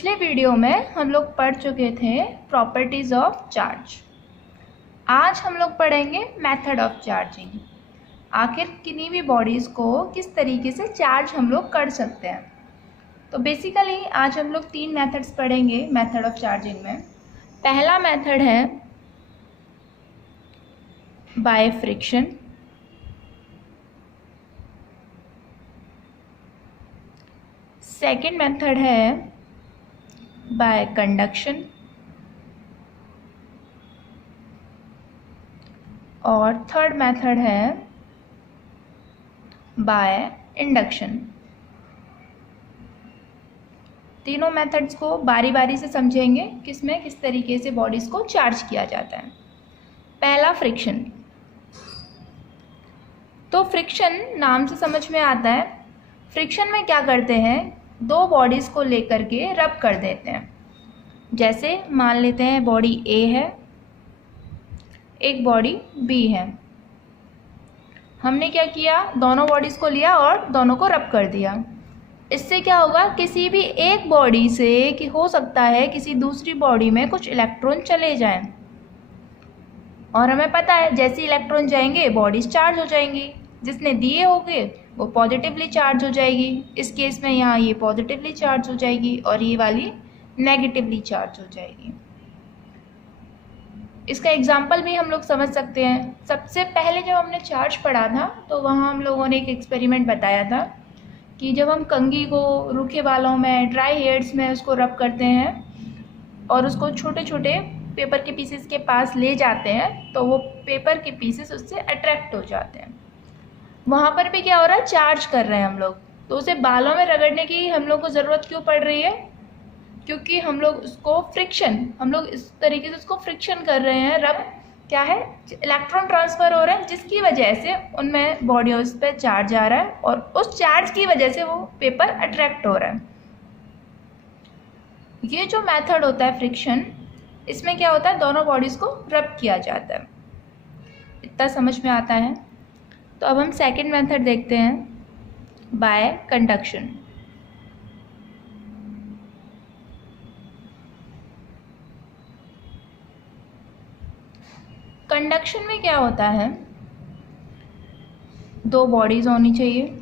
पिछले वीडियो में हम लोग पढ़ चुके थे प्रॉपर्टीज़ ऑफ चार्ज। आज हम लोग पढ़ेंगे मेथड ऑफ चार्जिंग। आखिर किन्हीं भी बॉडीज़ को किस तरीके से चार्ज हम लोग कर सकते हैं। तो बेसिकली आज हम लोग 3 मेथड्स पढ़ेंगे मेथड ऑफ चार्जिंग में। पहला मेथड है बाय फ्रिक्शन, सेकेंड मेथड है बाय कंडक्शन और थर्ड मेथड है बाय इंडक्शन। तीनों मेथड्स को बारी बारी से समझेंगे किसमें किस तरीके से बॉडीज़ को चार्ज किया जाता है। पहला फ्रिक्शन। तो फ्रिक्शन नाम से समझ में आता है, फ्रिक्शन में क्या करते हैं, दो बॉडीज़ को लेकर के रब कर देते हैं। जैसे मान लेते हैं बॉडी ए है, एक बॉडी बी है। हमने क्या किया, दोनों बॉडीज़ को लिया और दोनों को रब कर दिया। इससे क्या होगा, किसी भी एक बॉडी से कि हो सकता है किसी दूसरी बॉडी में कुछ इलेक्ट्रॉन चले जाएं, और हमें पता है जैसे इलेक्ट्रॉन जाएंगे बॉडीज चार्ज हो जाएंगी। जिसने दिए होंगे वो पॉजिटिवली चार्ज हो जाएगी। इस केस में यहाँ ये पॉजिटिवली चार्ज हो जाएगी और ये वाली नेगेटिवली चार्ज हो जाएगी। इसका एग्जाम्पल भी हम लोग समझ सकते हैं। सबसे पहले जब हमने चार्ज पढ़ा था तो वहाँ हम लोगों ने एक एक्सपेरिमेंट बताया था कि जब हम कंघी को रूखे बालों में, ड्राई हेयर्स में उसको रब करते हैं और उसको छोटे छोटे पेपर के पीसेस के पास ले जाते हैं तो वो पेपर के पीसेस उससे अट्रैक्ट हो जाते हैं। वहाँ पर भी क्या हो रहा है, चार्ज कर रहे हैं हम लोग। तो उसे बालों में रगड़ने की हम लोग को ज़रूरत क्यों पड़ रही है, क्योंकि हम लोग उसको फ्रिक्शन, हम लोग इस तरीके से उसको फ्रिक्शन कर रहे हैं। रब क्या है, इलेक्ट्रॉन ट्रांसफ़र हो रहा है जिसकी वजह से उनमें बॉडीज पे चार्ज आ रहा है और उस चार्ज की वजह से वो पेपर अट्रैक्ट हो रहा है। ये जो मेथड होता है फ्रिक्शन, इसमें क्या होता है, दोनों बॉडीज़ को रब किया जाता है। इतना समझ में आता है। तो अब हम सेकंड मेथड देखते हैं, बाय कंडक्शन। कंडक्शन में क्या होता है, दो बॉडीज़ होनी चाहिए।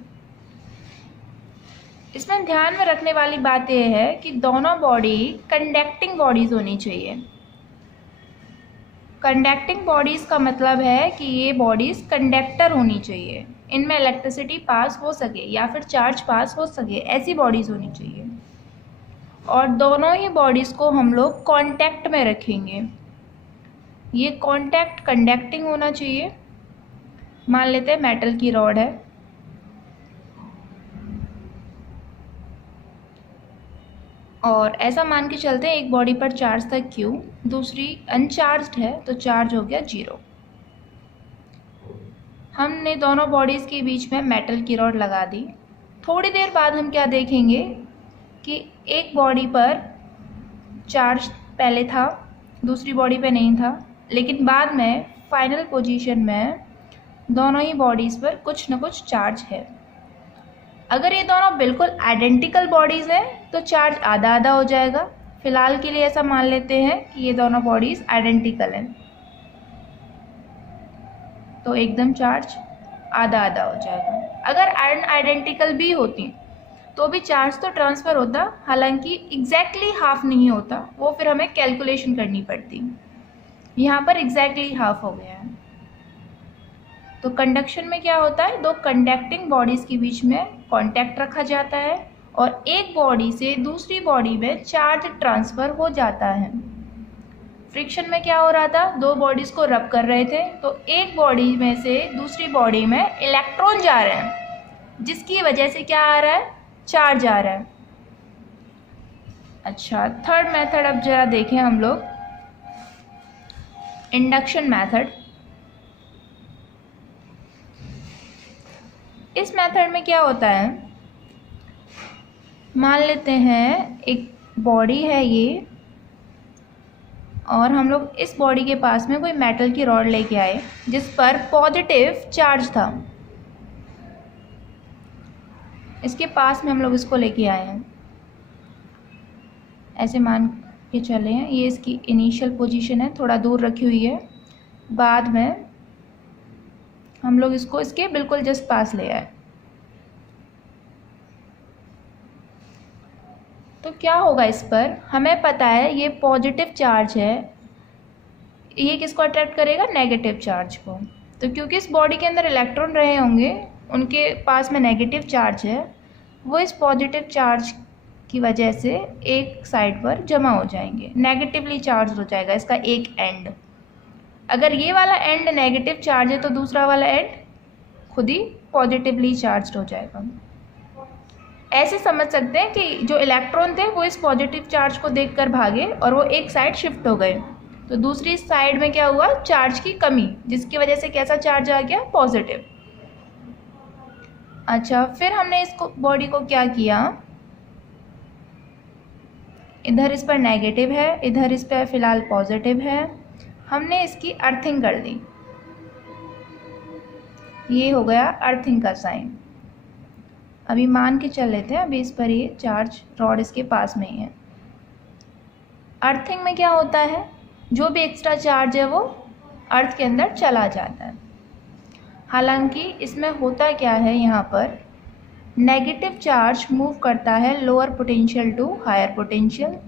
इसमें ध्यान में रखने वाली बात यह है कि दोनों बॉडी कंडक्टिंग बॉडीज़ होनी चाहिए। कंडक्टिंग बॉडीज़ का मतलब है कि ये बॉडीज़ कंडक्टर होनी चाहिए, इनमें इलेक्ट्रिसिटी पास हो सके या फिर चार्ज पास हो सके, ऐसी बॉडीज़ होनी चाहिए। और दोनों ही बॉडीज़ को हम लोग कांटेक्ट में रखेंगे। ये कांटेक्ट कंडक्टिंग होना चाहिए। मान लेते हैं मेटल की रॉड है, और ऐसा मान के चलते हैं एक बॉडी पर चार्ज था Q, दूसरी अनचार्ज्ड है तो चार्ज हो गया 0। हमने दोनों बॉडीज़ के बीच में मेटल की रॉड लगा दी। थोड़ी देर बाद हम क्या देखेंगे कि एक बॉडी पर चार्ज पहले था, दूसरी बॉडी पे नहीं था, लेकिन बाद में फाइनल पोजीशन में दोनों ही बॉडीज़ पर कुछ न कुछ चार्ज है। अगर ये दोनों बिल्कुल आइडेंटिकल बॉडीज़ हैं तो चार्ज आधा आधा हो जाएगा। फिलहाल के लिए ऐसा मान लेते हैं कि ये दोनों बॉडीज़ आइडेंटिकल हैं, तो एकदम चार्ज आधा आधा हो जाएगा। अगर आइडेंटिकल भी होती तो भी चार्ज तो ट्रांसफ़र होता, हालांकि एग्जैक्टली हाफ नहीं होता, वो फिर हमें कैलकुलेशन करनी पड़ती। यहाँ पर एग्जैक्टली हाफ हो गया है। तो कंडक्शन में क्या होता है, दो कंडक्टिंग बॉडीज़ के बीच में कांटेक्ट रखा जाता है और एक बॉडी से दूसरी बॉडी में चार्ज ट्रांसफ़र हो जाता है। फ्रिक्शन में क्या हो रहा था, दो बॉडीज़ को रब कर रहे थे तो एक बॉडी में से दूसरी बॉडी में इलेक्ट्रॉन जा रहे हैं जिसकी वजह से क्या आ रहा है, चार्ज आ रहा है। अच्छा, थर्ड मेथड अब जरा देखें हम लोग, इंडक्शन मेथड। इस मेथड में क्या होता है, मान लेते हैं एक बॉडी है ये, और हम लोग इस बॉडी के पास में कोई मेटल की रॉड लेके आए जिस पर पॉजिटिव चार्ज था। इसके पास में हम लोग इसको लेके आए हैं। ऐसे मान के चले हैं, ये इसकी इनिशियल पोजीशन है, थोड़ा दूर रखी हुई है। बाद में हम लोग इसको इसके बिल्कुल जस्ट पास ले आए, तो क्या होगा इस पर, हमें पता है ये पॉजिटिव चार्ज है, ये किसको अट्रैक्ट करेगा, नेगेटिव चार्ज को। तो क्योंकि इस बॉडी के अंदर इलेक्ट्रॉन रहे होंगे, उनके पास में नेगेटिव चार्ज है, वो इस पॉजिटिव चार्ज की वजह से एक साइड पर जमा हो जाएंगे, नेगेटिवली चार्ज हो जाएगा इसका एक एंड। अगर ये वाला एंड नेगेटिव चार्ज है तो दूसरा वाला एंड खुद ही पॉजिटिवली चार्ज हो जाएगा। ऐसे समझ सकते हैं कि जो इलेक्ट्रॉन थे वो इस पॉजिटिव चार्ज को देखकर भागे और वो एक साइड शिफ्ट हो गए, तो दूसरी साइड में क्या हुआ, चार्ज की कमी, जिसकी वजह से कैसा चार्ज आ गया, पॉजिटिव। अच्छा, फिर हमने इसको बॉडी को क्या किया, इधर इस पर नेगेटिव है, इधर इस पर फिलहाल पॉजिटिव है, हमने इसकी अर्थिंग कर दी, ये हो गया अर्थिंग का साइन। अभी मान के चल लेते हैं, अभी इस पर ये चार्ज रॉड इसके पास में ही है। अर्थिंग में क्या होता है, जो भी एक्स्ट्रा चार्ज है वो अर्थ के अंदर चला जाता है। हालांकि इसमें होता क्या है, यहाँ पर नेगेटिव चार्ज मूव करता है lower potential to higher potential.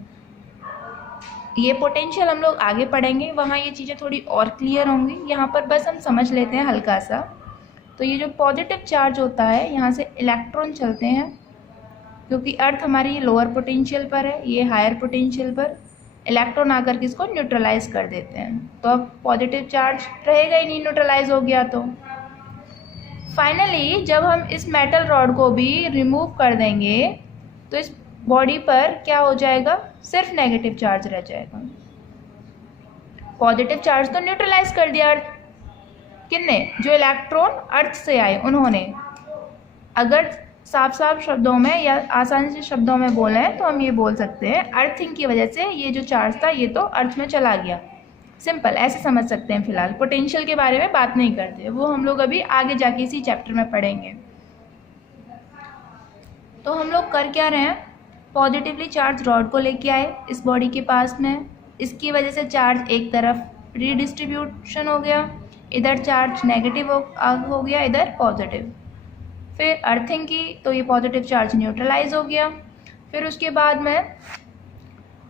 ये पोटेंशियल हम लोग आगे पढ़ेंगे, वहाँ ये चीज़ें थोड़ी और क्लियर होंगी, यहाँ पर बस हम समझ लेते हैं हल्का सा। तो ये जो पॉजिटिव चार्ज होता है, यहाँ से इलेक्ट्रॉन चलते हैं, क्योंकि अर्थ हमारी लोअर पोटेंशियल पर है, ये हायर पोटेंशियल पर, इलेक्ट्रॉन आकर के इसको न्यूट्रलाइज कर देते हैं, तो अब पॉजिटिव चार्ज रहेगा ही नहीं, न्यूट्रलाइज हो गया। तो फाइनली जब हम इस मेटल रॉड को भी रिमूव कर देंगे तो इस बॉडी पर क्या हो जाएगा, सिर्फ नेगेटिव चार्ज रह जाएगा। पॉजिटिव चार्ज तो न्यूट्रलाइज कर दिया अर्थ किसने, जो इलेक्ट्रॉन अर्थ से आए उन्होंने। अगर साफ साफ शब्दों में या आसानी से शब्दों में बोलें तो हम ये बोल सकते हैं, अर्थिंग की वजह से ये जो चार्ज था ये तो अर्थ में चला गया। सिंपल ऐसे समझ सकते हैं। फिलहाल पोटेंशियल के बारे में बात नहीं करते, वो हम लोग अभी आगे जाके इसी चैप्टर में पढ़ेंगे। तो हम लोग कर क्या रहे हैं, पॉजिटिवली चार्ज रॉड को लेके आए इस बॉडी के पास में, इसकी वजह से चार्ज एक तरफ रीडिस्ट्रीब्यूशन हो गया, इधर चार्ज नेगेटिव हो गया, इधर पॉजिटिव। फिर अर्थिंग की तो ये पॉजिटिव चार्ज न्यूट्रलाइज हो गया। फिर उसके बाद में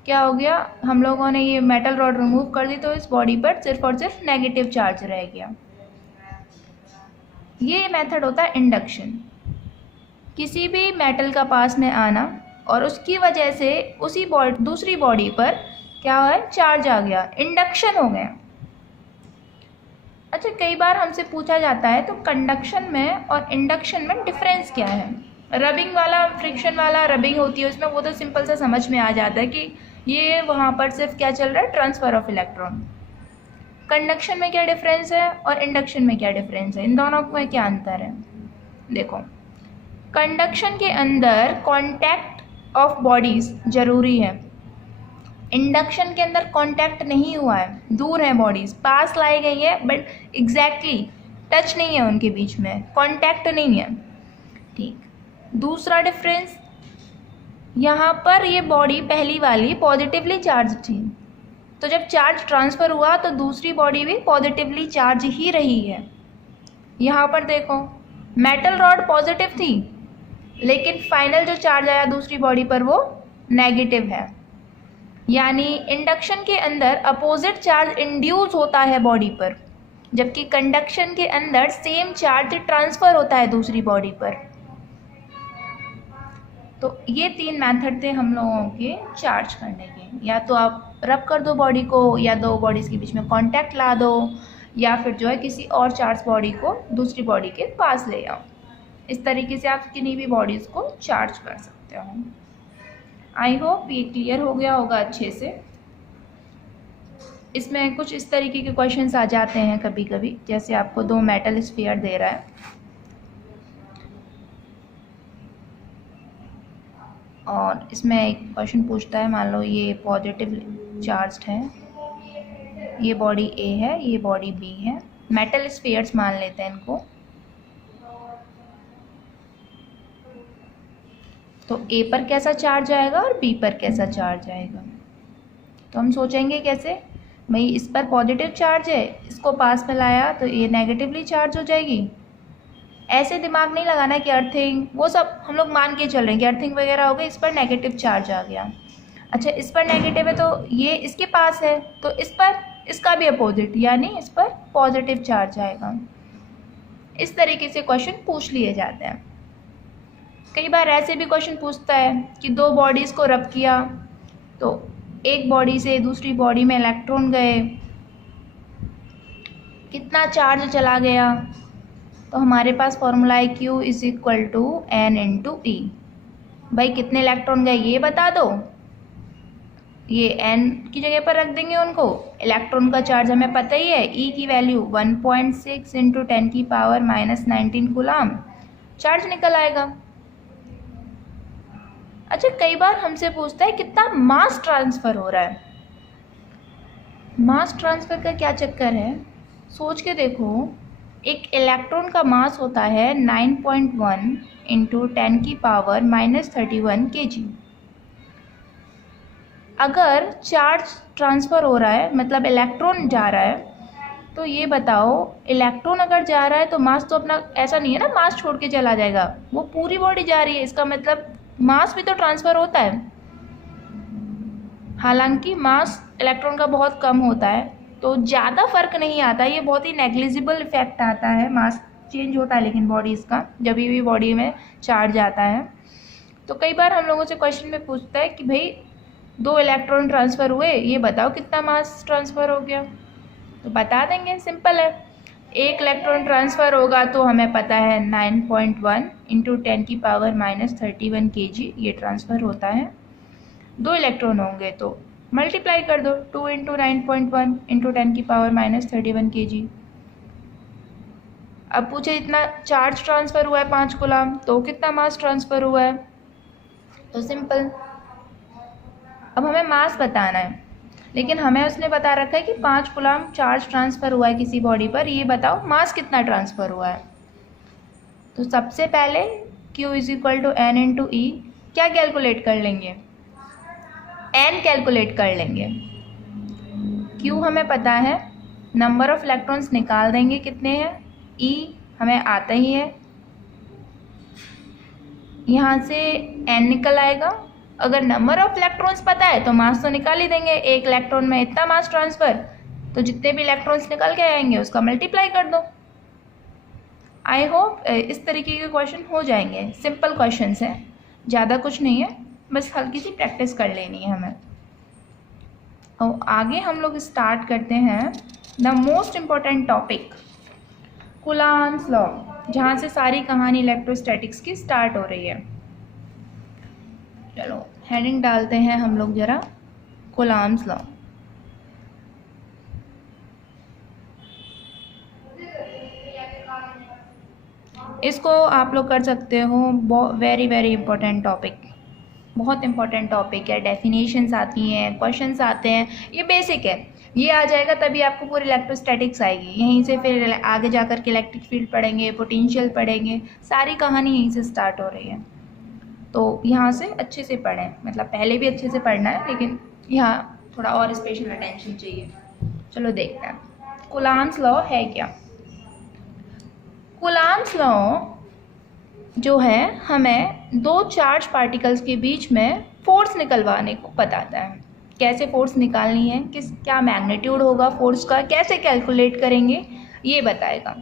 क्या हो गया, हम लोगों ने ये मेटल रॉड रिमूव कर दी, तो इस बॉडी पर सिर्फ और सिर्फ नेगेटिव चार्ज रह गया। ये मेथड होता है इंडक्शन। किसी भी मेटल का पास में आना और उसकी वजह से उसी दूसरी बॉडी पर क्या है, चार्ज आ गया, इंडक्शन हो गया। अच्छा, कई बार हमसे पूछा जाता है तो कंडक्शन में और इंडक्शन में डिफरेंस क्या है। रबिंग वाला, फ्रिक्शन वाला रबिंग होती है उसमें, वो तो सिंपल सा समझ में आ जाता है कि ये वहाँ पर सिर्फ क्या चल रहा है, ट्रांसफ़र ऑफ इलेक्ट्रॉन। कंडक्शन में क्या डिफरेंस है और इंडक्शन में क्या डिफरेंस है, इन दोनों में क्या अंतर है। देखो, कंडक्शन के अंदर कांटेक्ट ऑफ बॉडीज़ ज़रूरी है, इंडक्शन के अंदर कांटेक्ट नहीं हुआ है, दूर है बॉडीज़, पास लाई गई है बट एग्जैक्टली टच नहीं है उनके बीच में, कांटेक्ट नहीं है। ठीक, दूसरा डिफरेंस, यहाँ पर ये बॉडी पहली वाली पॉजिटिवली चार्ज थी, तो जब चार्ज ट्रांसफ़र हुआ तो दूसरी बॉडी भी पॉजिटिवली चार्ज ही रही है। यहाँ पर देखो, मेटल रॉड पॉजिटिव थी लेकिन फाइनल जो चार्ज आया दूसरी बॉडी पर वो नेगेटिव है। यानी इंडक्शन के अंदर अपोजिट चार्ज इंड्यूस होता है बॉडी पर, जबकि कंडक्शन के अंदर सेम चार्ज ट्रांसफ़र होता है दूसरी बॉडी पर। तो ये 3 मेथड थे हम लोगों के चार्ज करने के, या तो आप रब कर दो बॉडी को, या दो बॉडीज़ के बीच में कांटेक्ट ला दो, या फिर जो है किसी और चार्ज बॉडी को दूसरी बॉडी के पास ले आओ। इस तरीके से आप किन्हीं भी बॉडीज़ को चार्ज कर सकते हो। आई होप ये क्लियर हो गया होगा अच्छे से। इसमें कुछ इस तरीके के क्वेश्चंस आ जाते हैं कभी कभी, जैसे आपको 2 मेटल स्फीयर दे रहा है और इसमें एक क्वेश्चन पूछता है, मान लो ये पॉजिटिव चार्ज्ड है, ये बॉडी ए है, ये बॉडी बी है, मेटल स्फीयर्स मान लेते हैं इनको। तो A पर कैसा चार्ज आएगा और B पर कैसा चार्ज आएगा। तो हम सोचेंगे कैसे, भाई इस पर पॉजिटिव चार्ज है, इसको पास में लाया तो ये नेगेटिवली चार्ज हो जाएगी। ऐसे दिमाग नहीं लगाना कि अर्थिंग वो सब हम लोग मान के चल रहे हैं कि अर्थिंग वगैरह हो गई, इस पर नेगेटिव चार्ज आ गया। अच्छा इस पर नेगेटिव है तो ये इसके पास है, तो इस पर इसका भी अपोजिट यानी इस पर पॉजिटिव चार्ज आएगा। इस तरीके से क्वेश्चन पूछ लिए जाते हैं। कई बार ऐसे भी क्वेश्चन पूछता है कि दो बॉडीज़ को रब किया तो एक बॉडी से दूसरी बॉडी में इलेक्ट्रॉन गए, कितना चार्ज चला गया। तो हमारे पास फॉर्मूला है Q is equal to N into E। भाई कितने इलेक्ट्रॉन गए ये बता दो, ये N की जगह पर रख देंगे उनको। इलेक्ट्रॉन का चार्ज हमें पता ही है, E की वैल्यू 1.6 इंटू 10 की पावर -19 कूलाम चार्ज निकल आएगा। अच्छा कई बार हमसे पूछता है कितना मास ट्रांसफ़र हो रहा है। मास ट्रांसफ़र का क्या चक्कर है, सोच के देखो। एक इलेक्ट्रॉन का मास होता है 9.1 इंटू 10 की पावर -31 kg। अगर चार्ज ट्रांसफ़र हो रहा है मतलब इलेक्ट्रॉन जा रहा है, तो ये बताओ इलेक्ट्रॉन अगर जा रहा है तो मास तो अपना ऐसा नहीं है ना मास छोड़ के चला जाएगा, वो पूरी बॉडी जा रही है, इसका मतलब मास भी तो ट्रांसफ़र होता है। हालांकि मास इलेक्ट्रॉन का बहुत कम होता है तो ज़्यादा फ़र्क नहीं आता, ये बहुत ही नेग्लिजिबल इफेक्ट आता है, मास चेंज होता है लेकिन बॉडीज़ का जब भी बॉडी में चार्ज आता है। तो कई बार हम लोगों से क्वेश्चन में पूछता है कि भाई दो इलेक्ट्रॉन ट्रांसफ़र हुए, ये बताओ कितना मास ट्रांसफ़र हो गया। तो बता देंगे, सिंपल है। एक इलेक्ट्रॉन ट्रांसफ़र होगा तो हमें पता है 9.1 इंटू 10 की पावर -31 kg ये ट्रांसफ़र होता है। दो इलेक्ट्रॉन होंगे तो मल्टीप्लाई कर दो, 2 इंटू 9.1 इंटू 10 की पावर -31 kg। अब पूछे इतना चार्ज ट्रांसफ़र हुआ है 5 कूलाम, तो कितना मास ट्रांसफ़र हुआ है। तो सिंपल, अब हमें मास बताना है, लेकिन हमें उसने बता रखा है कि 5 कूलाम चार्ज ट्रांसफ़र हुआ है किसी बॉडी पर, ये बताओ मास कितना ट्रांसफ़र हुआ है। तो सबसे पहले Q is equal to N into E क्या कैलकुलेट कर लेंगे, N कैलकुलेट कर लेंगे। Q हमें पता है, नंबर ऑफ इलेक्ट्रॉन्स निकाल देंगे कितने हैं, E हमें आता ही है, यहाँ से N निकल आएगा। अगर नंबर ऑफ इलेक्ट्रॉन्स पता है तो मास तो निकाल ही देंगे, एक इलेक्ट्रॉन में इतना मास ट्रांसफ़र, तो जितने भी इलेक्ट्रॉन्स निकल के आएंगे उसका मल्टीप्लाई कर दो। आई होप इस तरीके के क्वेश्चन हो जाएंगे, सिंपल क्वेश्चंस हैं, ज़्यादा कुछ नहीं है, बस हल्की सी प्रैक्टिस कर लेनी है हमें। और आगे हम लोग स्टार्ट करते हैं the most important topic Coulomb's law, जहाँ से सारी कहानी इलेक्ट्रोस्टैटिक्स की स्टार्ट हो रही है। चलो हेडिंग डालते हैं हम लोग ज़रा, कूलॉम्स लॉ। इसको आप लोग कर सकते हो, वेरी वेरी इंपॉर्टेंट टॉपिक, बहुत इंपॉर्टेंट टॉपिक है। डेफिनेशंस आती हैं, क्वेश्चंस आते हैं, ये बेसिक है, ये आ जाएगा तभी आपको पूरी इलेक्ट्रोस्टैटिक्स आएगी। यहीं से फिर आगे जाकर के इलेक्ट्रिक फील्ड पढ़ेंगे, पोटेंशियल पढ़ेंगे, सारी कहानी यहीं से स्टार्ट हो रही है। तो यहाँ से अच्छे से पढ़ें, मतलब पहले भी अच्छे से पढ़ना है लेकिन यहाँ थोड़ा और स्पेशल अटेंशन चाहिए। चलो देखते हैं कूलॉम्स लॉ है क्या। कूलॉम्स लॉ जो है हमें दो चार्ज पार्टिकल्स के बीच में फोर्स निकलवाने को बताता है। कैसे फोर्स निकालनी है, क्या मैग्नीट्यूड होगा फोर्स का, कैसे कैलकुलेट करेंगे, ये बताएगा।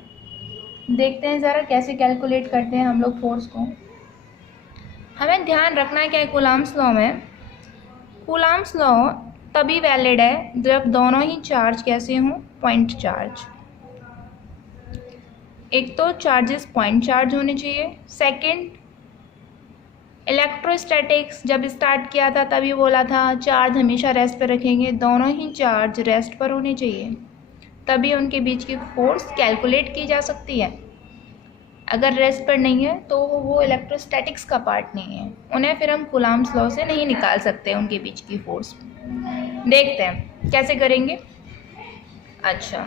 देखते हैं ज़रा कैसे कैलकुलेट करते हैं हम लोग फोर्स को। हमें ध्यान रखना है क्या है कूलॉम्स लॉ में, कूलॉम्स लॉ तभी वैलिड है जब दोनों ही चार्ज कैसे हों, पॉइंट चार्ज। एक तो चार्जेस पॉइंट चार्ज होने चाहिए। सेकंड, इलेक्ट्रोस्टैटिक्स जब स्टार्ट किया था तभी बोला था चार्ज हमेशा रेस्ट पर रखेंगे, दोनों ही चार्ज रेस्ट पर होने चाहिए, तभी उनके बीच की फोर्स कैलकुलेट की जा सकती है। अगर रेस्ट पर नहीं है तो वो इलेक्ट्रोस्टैटिक्स का पार्ट नहीं है, उन्हें फिर हम कूलॉम्स लॉ से नहीं निकाल सकते उनके बीच की फोर्स। देखते हैं कैसे करेंगे। अच्छा,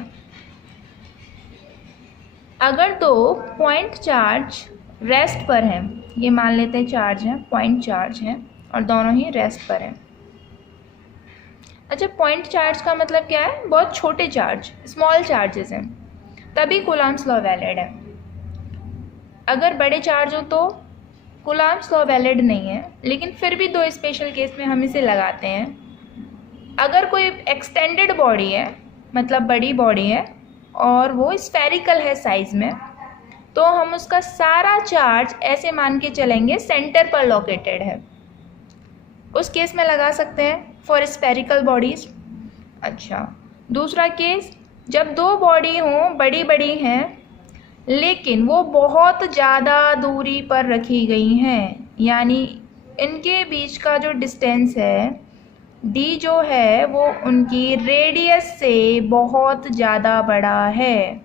अगर दो पॉइंट चार्ज रेस्ट पर हैं ये मान लेते हैं चार्ज है, पॉइंट चार्ज है और दोनों ही रेस्ट पर हैं। अच्छा, पॉइंट चार्ज का मतलब क्या है? बहुत छोटे चार्ज, स्मॉल चार्जेस हैं, तभी कूलम्ब्स लॉ वैलिड है। अगर बड़े चार्ज हो तो कूलम्ब्स लॉ वैलिड नहीं है, लेकिन फिर भी दो स्पेशल केस में हम इसे लगाते हैं। अगर कोई एक्सटेंडेड बॉडी है, मतलब बड़ी बॉडी है और वो स्फेरिकल है साइज में, तो हम उसका सारा चार्ज ऐसे मान के चलेंगे सेंटर पर लोकेटेड है, उस केस में लगा सकते हैं फॉर स्फेरिकल बॉडीज। अच्छा, दूसरा केस, जब दो बॉडी हों, बड़ी बड़ी हैं, लेकिन वो बहुत ज़्यादा दूरी पर रखी गई हैं, यानी इनके बीच का जो डिस्टेंस है d जो है वो उनकी रेडियस से बहुत ज़्यादा बड़ा है,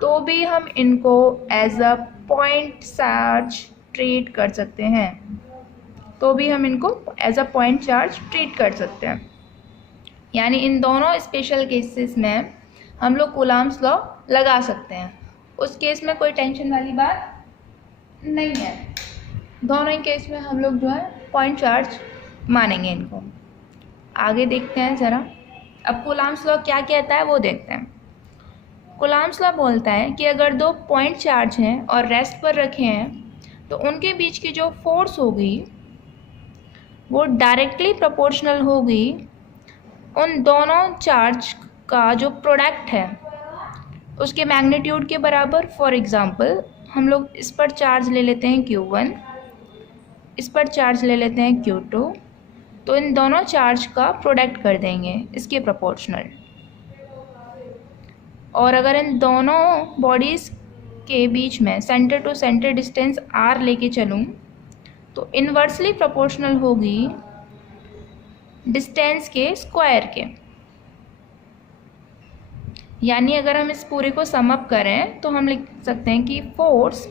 तो भी हम इनको as a point charge treat कर सकते हैं, यानी इन दोनों स्पेशल केसेस में हम लोग कूलम्ब्स लॉ लगा सकते हैं। उस केस में कोई टेंशन वाली बात नहीं है, दोनों ही केस में हम लोग जो है पॉइंट चार्ज मानेंगे इनको। आगे देखते हैं ज़रा, अब कूलम्ब्स लॉ क्या कहता है वो देखते हैं। कूलम्ब्स लॉ बोलता है कि अगर दो पॉइंट चार्ज हैं और रेस्ट पर रखे हैं तो उनके बीच की जो फोर्स होगी वो डायरेक्टली प्रोपोर्शनल होगी उन दोनों चार्ज का जो प्रोडक्ट है उसके मैग्नीट्यूड के बराबर। फॉर एग्ज़ाम्पल, हम लोग इस पर चार्ज ले लेते हैं Q1, इस पर चार्ज ले लेते हैं Q2, तो इन दोनों चार्ज का प्रोडक्ट कर देंगे इसके प्रोपोर्शनल। और अगर इन दोनों बॉडीज़ के बीच में centre to centre distance r लेके चलूँ तो इन्वर्सली प्रोपोर्शनल होगी डिस्टेंस के स्क्वायर के। यानी अगर हम इस पूरे को सम अप करें तो हम लिख सकते हैं कि force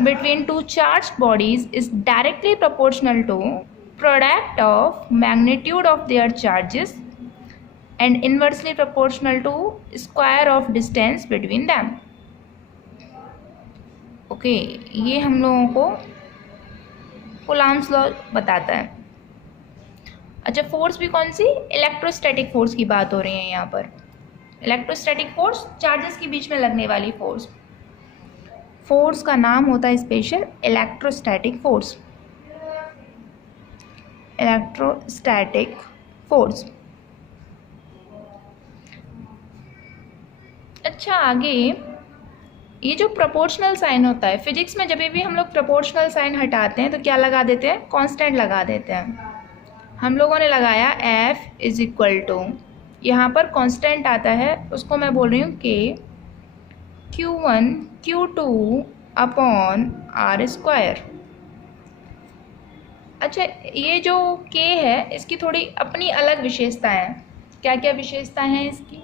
between two charge bodies is directly proportional to product of magnitude of their charges and inversely proportional to square of distance between them. Okay, ये हम लोगों को कूलम्ब्स लॉ बताता है। अच्छा, फोर्स भी कौन सी? इलेक्ट्रोस्टैटिक फोर्स की बात हो रही है यहाँ पर। इलेक्ट्रोस्टैटिक फोर्स, चार्जेस के बीच में लगने वाली फोर्स। फोर्स का नाम होता है special electrostatic force. Electrostatic force. अच्छा, आगे ये जो प्रोपोर्शनल साइन होता है, फिजिक्स में जब भी हम लोग प्रोपोर्शनल साइन हटाते हैं तो क्या लगा देते हैं? कांस्टेंट लगा देते हैं। हम लोगों ने लगाया F इज इक्वल टू, यहाँ पर कांस्टेंट आता है, उसको मैं बोल रही हूँ K Q1 Q2 upon R square. अच्छा, ये जो K है इसकी थोड़ी अपनी अलग विशेषताएं हैं। क्या क्या विशेषताएं हैं इसकी?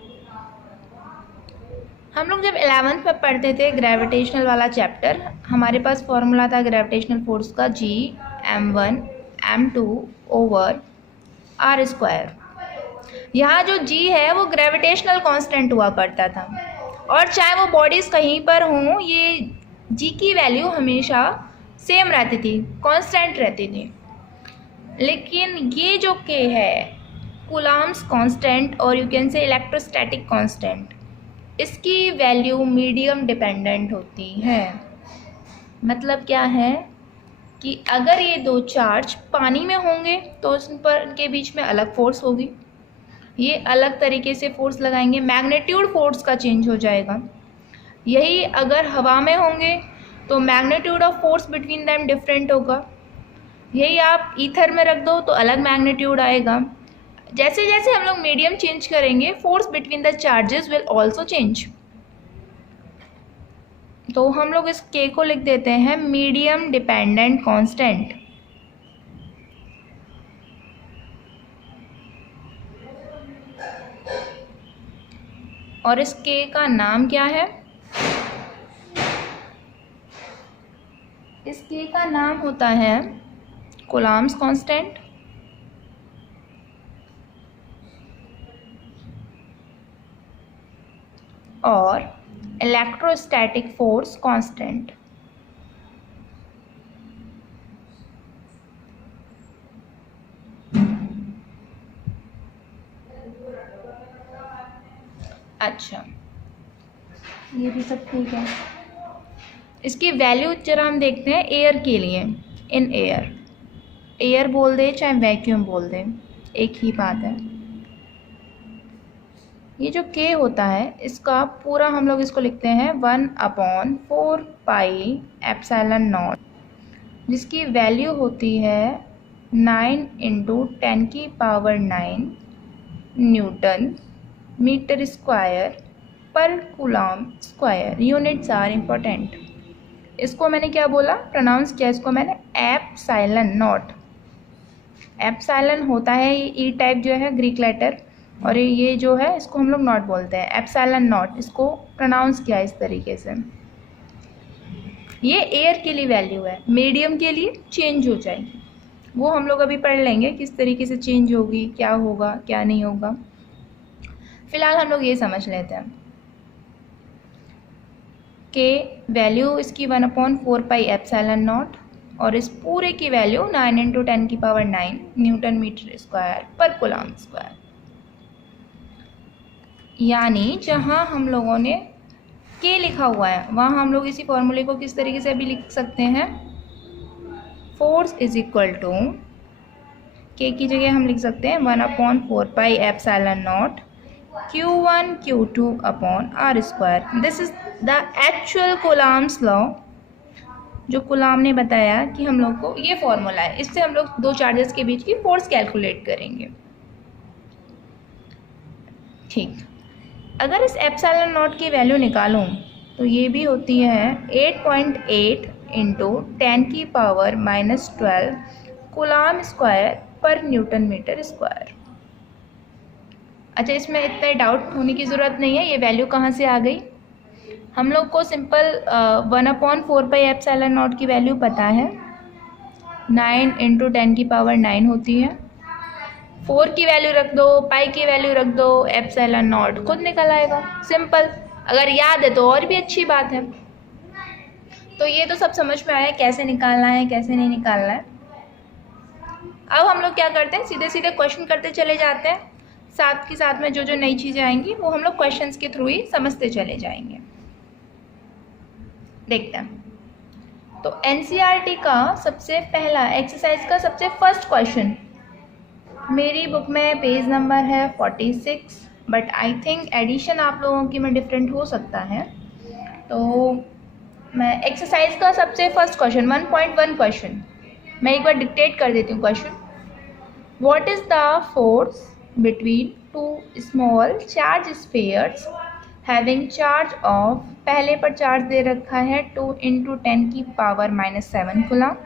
हम लोग जब 11th में पढ़ते थे ग्रेविटेशनल वाला चैप्टर, हमारे पास फॉर्मूला था ग्रेविटेशनल फोर्स का G m1 m2 over R square. यहाँ जो G है वो ग्रेविटेशनल कांस्टेंट हुआ करता था, और चाहे वो बॉडीज़ कहीं पर हों, ये G की वैल्यू हमेशा सेम रहती थी, कांस्टेंट रहती थी। लेकिन ये जो K है, कूलम्ब्स कांस्टेंट और you can say electrostatic constant, इसकी वैल्यू मीडियम डिपेंडेंट होती है। मतलब क्या है कि अगर ये दो चार्ज पानी में होंगे तो उन पर के बीच में अलग फोर्स होगी, ये अलग तरीके से फोर्स लगाएंगे, मैग्नीट्यूड फोर्स का चेंज हो जाएगा। यही अगर हवा में होंगे तो magnitude of force between them different होगा। यही आप ईथर में रख दो तो अलग मैग्नीट्यूड आएगा। जैसे जैसे हम लोग मीडियम चेंज करेंगे, force between the charges will also change. तो हम लोग इस K को लिख देते हैं मीडियम डिपेंडेंट कांस्टेंट। और इस K का नाम क्या है? इस K का नाम होता है कूलम्ब्स कांस्टेंट और इलेक्ट्रोस्टैटिक फोर्स कांस्टेंट। अच्छा, ये भी सब ठीक है। इसकी वैल्यू जरा हम देखते हैं एयर के लिए। इन एयर, एयर बोल दे चाहे वैक्यूम बोल दे, एक ही बात है। ये जो k होता है इसका पूरा हम लोग इसको लिखते हैं 1/4 पाई एप्सिलॉन नॉट, जिसकी वैल्यू होती है 9 × 10⁹ न्यूटन मीटर स्क्वायर पर coulomb square. Units are important. इसको मैंने क्या बोला, प्रोनाउंस किया इसको मैंने एप्सिलॉन नॉट। एप्सिलॉन होता है ये ई टाइप जो है ग्रीक लेटर, और ये जो है इसको हम लोग नॉट बोलते हैं, एप्सिलॉन नॉट। इसको प्रोनाउंस किया इस तरीके से। ये एयर के लिए वैल्यू है, मीडियम के लिए चेंज हो जाएगी, वो हम लोग अभी पढ़ लेंगे किस तरीके से चेंज होगी, क्या होगा क्या नहीं होगा। फिलहाल हम लोग ये समझ लेते हैं कि वैल्यू इसकी 1/4 पाई एप्सिलॉन नॉट, और इस पूरे की वैल्यू 9 × 10⁹ न्यूटन मीटर स्क्वायर पर कूलम स्क्वायर। यानी जहाँ हम लोगों ने के लिखा हुआ है वहाँ हम लोग इसी फॉर्मूले को किस तरीके से भी लिख सकते हैं, फोर्स इज इक्वल टू के की जगह हम लिख सकते हैं 1/4 pi epsilon not Q1 Q2/r²। This is the actual Coulomb's law, जो कूलम ने बताया कि हम लोग को ये फॉर्मूला है, इससे हम लोग दो चार्जेस के बीच की फोर्स कैलकुलेट करेंगे। ठीक, अगर इस एप्सिलॉन नॉट की वैल्यू निकालूं तो ये भी होती है 8.8 × 10⁻⁻12 कूलम स्क्वायर पर न्यूटन मीटर स्क्वायर। अच्छा, इसमें इतना डाउट होने की ज़रूरत नहीं है, ये वैल्यू कहाँ से आ गई। हम लोग को सिंपल 1/4 पाई एप्सिलॉन नॉट की वैल्यू पता है, 9 × 10⁻9 होती है। 4 की वैल्यू रख दो, पाई की वैल्यू रख दो, एप्सिलॉन नॉट खुद निकल आएगा, सिंपल। अगर याद है तो और भी अच्छी बात है। तो ये तो सब समझ में आया कैसे निकालना है कैसे नहीं निकालना है। अब हम लोग क्या करते हैं, सीधे सीधे क्वेश्चन करते चले जाते हैं, साथ के साथ में जो जो नई चीज़ें आएंगी वो हम लोग क्वेश्चंस के थ्रू ही समझते चले जाएंगे। देखते हैं। तो एनसीईआरटी का सबसे पहला एक्सरसाइज का सबसे फर्स्ट क्वेश्चन मेरी बुक में पेज नंबर है 46, बट आई थिंक एडिशन आप लोगों की में डिफरेंट हो सकता है। तो मैं एक्सरसाइज का सबसे फर्स्ट क्वेश्चन 1.1 क्वेश्चन मैं एक बार डिक्टेट कर देती हूँ question. What is the force between to small charge spheres having charge of, पहले पर चार्ज दे रखा है 2 × 10⁻⁻7 कूलम,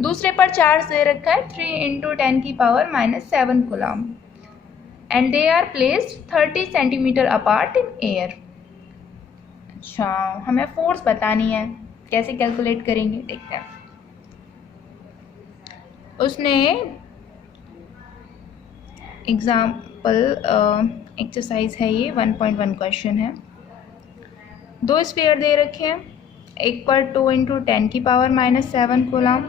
दूसरे पर चार्ज दे रखा है 3 × 10⁻⁷ coulomb, and they are placed 30 centimetre apart in air. अच्छा, हमें फोर्स बतानी है, कैसे कैलकुलेट करेंगे देखते हैं। उसने एग्जाम्पल एक्सरसाइज है ये 1.1 क्वेश्चन है। दो स्फीयर दे रखे हैं, एक पर 2 × 10⁻⁷ कूलम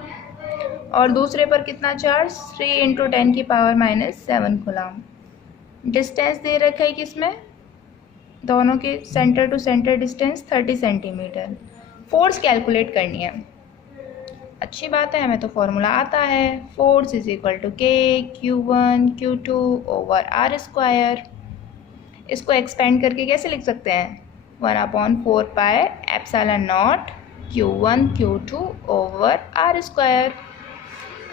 और दूसरे पर कितना चार्ज 3 × 10⁻⁷ कूलम। डिस्टेंस दे रखा है किसमें, दोनों के centre to centre distance 30 centimetre. Force calculate करनी है। अच्छी बात है, हमें तो फॉर्मूला आता है, फोर्स इज इक्वल टू के Q1 Q2/r²। इसको एक्सपेंड करके कैसे लिख सकते हैं, 1/4 pi epsilon not Q1 Q2/r²।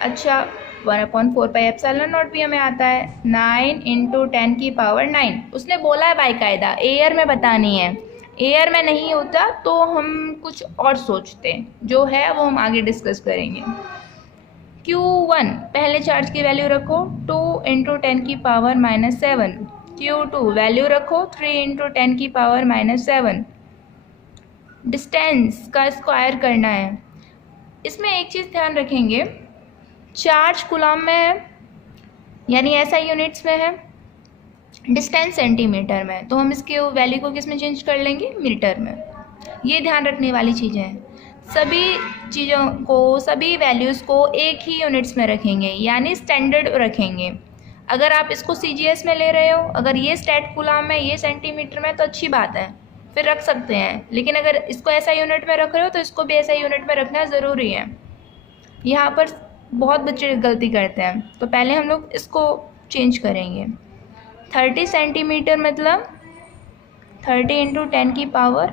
अच्छा, 1/4 पाई एप्सिलॉन नॉट भी हमें आता है, 9 × 10⁻⁹। उसने बोला है बाकायदा एयर में बतानी है, एयर में नहीं होता तो हम कुछ और सोचते हैं, जो है वो हम आगे डिस्कस करेंगे। Q1 पहले चार्ज की वैल्यू रखो 2 × 10⁻⁷, Q2 वैल्यू रखो 3 × 10⁻⁷। डिस्टेंस का स्क्वायर करना है। इसमें एक चीज़ ध्यान रखेंगे, चार्ज कूलम में है यानी SI यूनिट्स में है, डिस्टेंस सेंटीमीटर में, तो हम इसके वैल्यू को किस में चेंज कर लेंगे, मीटर में। ये ध्यान रखने वाली चीज़ें हैं। सभी चीज़ों को, सभी वैल्यूज़ को एक ही यूनिट्स में रखेंगे, यानी स्टैंडर्ड रखेंगे। अगर आप इसको CGS में ले रहे हो, अगर ये स्टैट कूलाम है, ये सेंटीमीटर में, तो अच्छी बात है, फिर रख सकते हैं। लेकिन अगर इसको ऐसा यूनिट में रख रहे हो तो इसको भी ऐसा यूनिट में रखना ज़रूरी है। यहाँ पर बहुत बच्चे गलती करते हैं, तो पहले हम लोग इसको चेंज करेंगे। 30 सेंटीमीटर मतलब 30 × 10 की पावर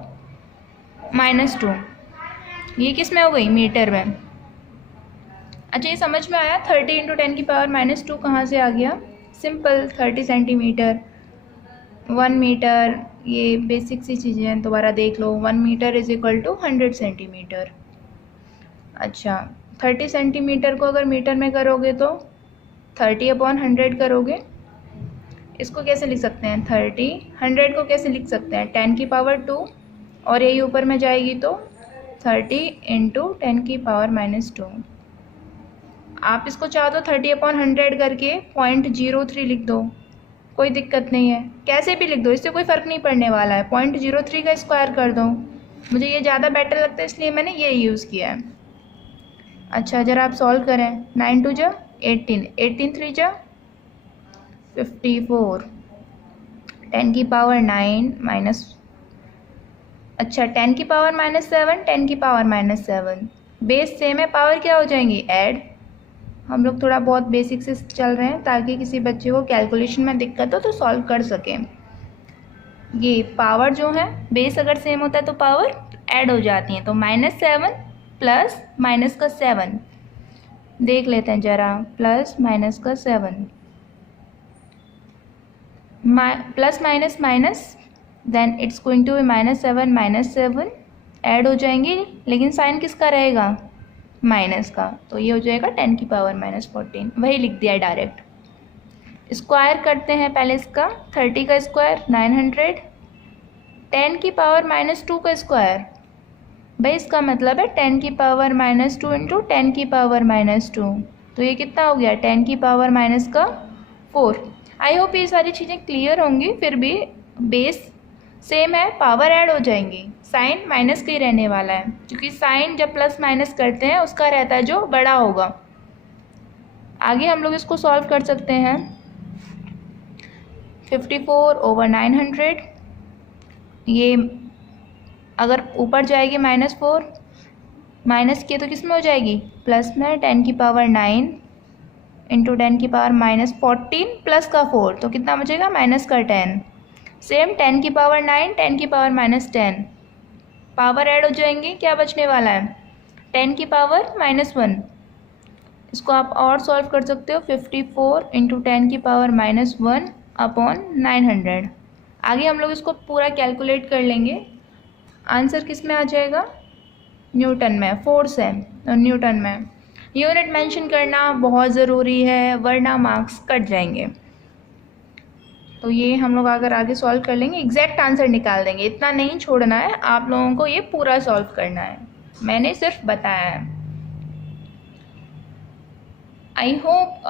-2। ये किस में हो गई? मीटर में। अच्छा, ये समझ में आया 30 × 10 की पावर -2 कहाँ से आ गया? सिंपल, 30 सेंटीमीटर, 1 मीटर, ये बेसिक सी चीज़ें हैं, दोबारा देख लो। 1 metre is equal to 100 centimetre. अच्छा, 30 सेंटीमीटर को अगर मीटर में करोगे तो 30/100 करोगे। इसको कैसे लिख सकते हैं? 30, 100 को कैसे लिख सकते हैं? 10 की पावर 2, और यही ऊपर में जाएगी तो 30 × 10 की पावर -2। आप इसको चाहो तो 30/100 करके 0.03 लिख दो, कोई दिक्कत नहीं है। कैसे भी लिख दो, इससे कोई फ़र्क नहीं पड़ने वाला है। 0.03 का स्क्वायर कर दो। मुझे ये ज़्यादा बेटर लगता है, इसलिए मैंने ये यूज़ किया है। अच्छा, ज़रा आप सॉल्व करें। 9 × 2 = 18, 18 × 3 = 54, 10 की पावर 9 माइनस, अच्छा 10 की पावर -7, 10 की पावर -7, बेस सेम है, पावर क्या हो जाएंगी? ऐड। हम लोग थोड़ा बहुत बेसिक से चल रहे हैं ताकि किसी बच्चे को कैलकुलेशन में दिक्कत हो तो सॉल्व कर सकें। ये पावर जो है, बेस अगर सेम होता है तो पावर ऐड हो जाती है। तो -7 प्लस माइनस का 7, देख लेते हैं ज़रा, प्लस माइनस का 7, plus minus minus, then it's going to be -7 -7, add हो जाएंगी, लेकिन साइन किसका रहेगा? माइनस का। तो ये हो जाएगा 10 की पावर -14, वही लिख दिया डायरेक्ट। स्क्वायर करते हैं पहले इसका। 30 का स्क्वायर 900, 10 की पावर -2 का स्क्वायर, भाई इसका मतलब है 10 की पावर -2 × 10 की पावर -2, तो ये कितना हो गया? 10 की पावर -4। आई होप ये सारी चीज़ें क्लियर होंगी। फिर भी बेस सेम है, पावर ऐड हो जाएंगी, साइन माइनस का ही रहने वाला है, क्योंकि साइन जब प्लस माइनस करते हैं उसका रहता है जो बड़ा होगा। आगे हम लोग इसको सॉल्व कर सकते हैं। 54/900, ये अगर ऊपर जाएगी -4, माइनस किए तो किस में हो जाएगी? प्लस में। 10 की पावर 9 × 10 की पावर -14 प्लस का 4, तो कितना बचेगा? माइनस का 10। सेम 10 की पावर 9, 10 की पावर -10, पावर ऐड हो जाएंगी, क्या बचने वाला है? 10 की पावर -1। इसको आप और सॉल्व कर सकते हो। 54 × 10 की पावर -1/900। आगे हम लोग इसको पूरा कैलकुलेट कर लेंगे। आंसर किस में आ जाएगा? न्यूटन में, फोर्स है और न्यूटन में। यूनिट मेंशन करना बहुत ज़रूरी है, वरना मार्क्स कट जाएंगे। तो ये हम लोग अगर आगे सॉल्व कर लेंगे, एग्जैक्ट आंसर निकाल देंगे। इतना नहीं छोड़ना है, आप लोगों को ये पूरा सॉल्व करना है, मैंने सिर्फ बताया है। आई होप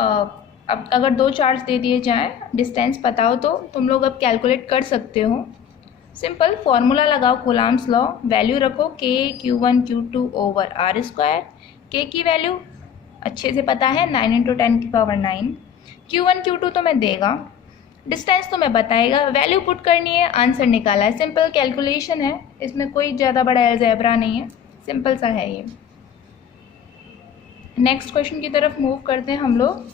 अब अगर 2 चार्ज दे दिए जाएँ, डिस्टेंस पता हो तो तुम लोग अब कैलकुलेट कर सकते हो। सिंपल फॉर्मूला लगाओ, कूलाम्स लॉ, वैल्यू रखो K Q1 Q2/r²। K की वैल्यू अच्छे से पता है, 9 × 10 की पावर 9। Q1 Q2 तो मैं देगा, डिस्टेंस तो मैं बताएगा, वैल्यू पुट करनी है, आंसर निकाला है। सिंपल कैलकुलेशन है, इसमें कोई ज़्यादा बड़ा अलजेब्रा नहीं है, सिंपल सा है ये। नेक्स्ट क्वेश्चन की तरफ मूव करते हैं हम लोग।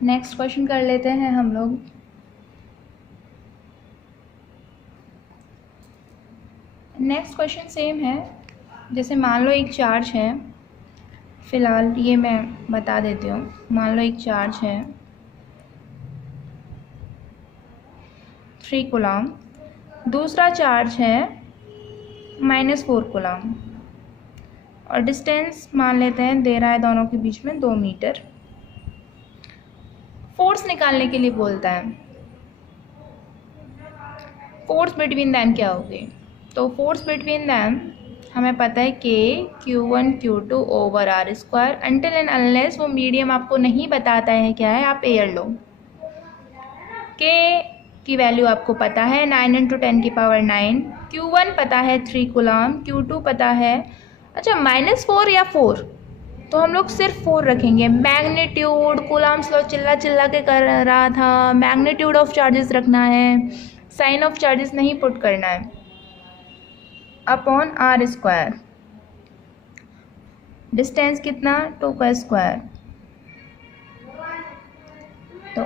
नेक्स्ट क्वेश्चन कर लेते हैं हम लोग। नेक्स्ट क्वेश्चन सेम है। जैसे मान लो एक चार्ज है, फ़िलहाल ये मैं बता देती हूँ। मान लो एक चार्ज है 3 कूलम, दूसरा चार्ज है -4 कूलम, और डिस्टेंस मान लेते हैं दे रहा है दोनों के बीच में 2 मीटर। फोर्स निकालने के लिए बोलता है, फोर्स बिटवीन दैम क्या होगी? तो फोर्स बिटवीन दैम हमें पता है K Q1 Q2/r²। Until and unless वो मीडियम आपको नहीं बताता है क्या है, आप एयर लो। K की वैल्यू आपको पता है 9 इंटू 10 की पावर 9, Q1 पता है 3 कूलम, Q2 पता है, अच्छा -4 या 4, तो हम लोग सिर्फ 4 रखेंगे। मैग्नीट्यूड कूलम्स लॉ चिल्ला चिल्ला के कर रहा था, मैग्नीट्यूड ऑफ चार्जेस रखना है, साइन ऑफ चार्जेस नहीं पुट करना है, अपॉन आर स्क्वायर, डिस्टेंस कितना 2 का स्क्वायर, तो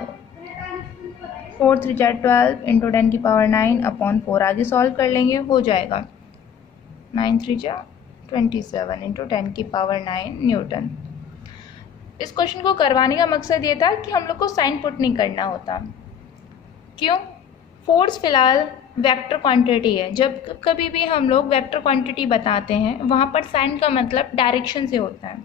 4 3 जा 12 इंटू 10 की पावर 9 अपॉन 4, आगे सॉल्व कर लेंगे, हो जाएगा 9 3 जा 27 इंटू 10 की पावर 9 न्यूटन। इस क्वेश्चन को करवाने का मकसद ये था कि हम लोग को साइन पुट नहीं करना होता। क्यों? फोर्स फिलहाल वेक्टर क्वांटिटी है। जब कभी भी हम लोग वेक्टर क्वांटिटी बताते हैं वहाँ पर साइन का मतलब डायरेक्शन से होता है,